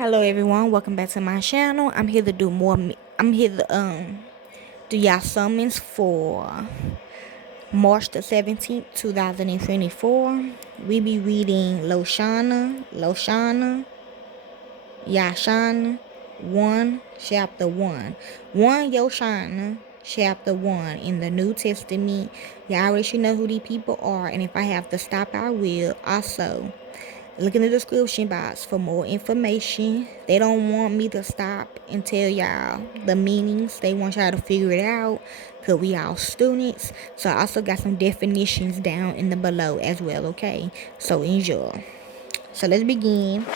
Hello everyone, welcome back to my channel. I'm here to do do y'all summons for March the 17th, 2024. We be reading Yôchana, chapter 1. 1 Yochanan, chapter 1 in the New Testament. Y'all already should know who these people are, and if I have to stop, I will. Also, look in the description box for more information. They don't want me to stop and tell y'all the meanings. They want y'all to figure it out because we all students. So I also got some definitions down in the below as well, okay? So enjoy. So let's begin.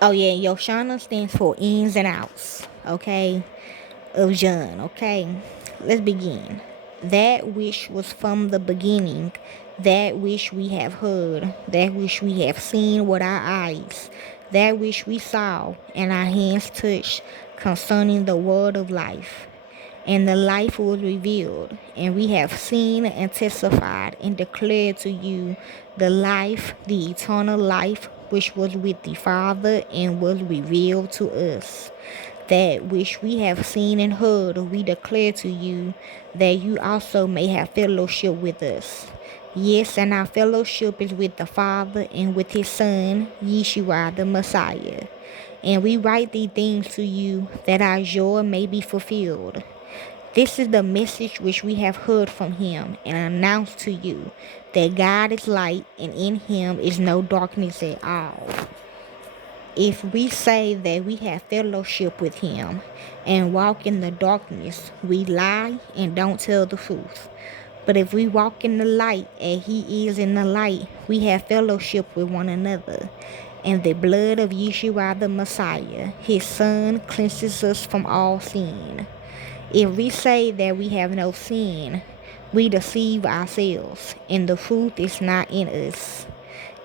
Oh yeah, Yochana stands for ins and outs, okay, of John, okay? Let's begin. That which was from the beginning, that which we have heard, that which we have seen with our eyes, that which we saw and our hands touched concerning the word of life. And the life was revealed, and we have seen and testified and declared to you the life, the eternal life, which was with the Father and was revealed to us. That which we have seen and heard, we declare to you, that you also may have fellowship with us. Yes, and our fellowship is with the Father and with his Son, Yeshua the Messiah. And we write these things to you, that our joy may be fulfilled. This is the message which we have heard from him and announced to you, that God is light, and in him is no darkness at all. If we say that we have fellowship with him and walk in the darkness, we lie and don't tell the truth. But if we walk in the light as he is in the light, we have fellowship with one another. And the blood of Yeshua the Messiah, his Son, cleanses us from all sin. If we say that we have no sin, we deceive ourselves, and the truth is not in us.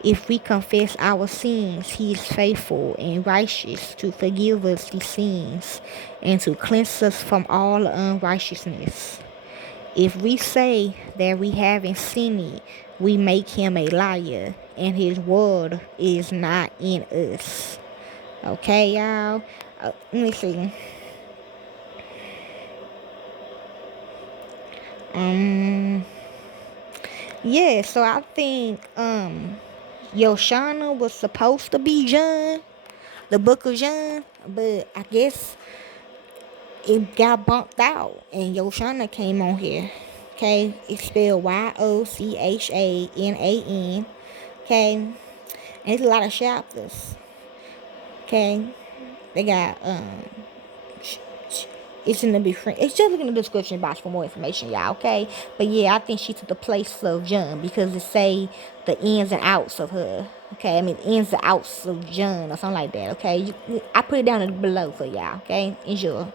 If we confess our sins, he is faithful and righteous to forgive us these sins and to cleanse us from all unrighteousness. If we say that we haven't sinned, we make him a liar, and his word is not in us. Okay, y'all? Let me see. Yeah, so I think Yochanan was supposed to be John, the book of John, but I guess it got bumped out and Yochana came on here. Okay, it's spelled Yochanan. Okay, and it's a lot of chapters. Okay, they got it's in the different. It's just in the description box for more information, y'all. Okay, but yeah, I think she took the place of John because it say the ins and outs of her. Okay, I mean ins and outs of John or something like that. Okay, I put it down below for y'all. Okay, enjoy.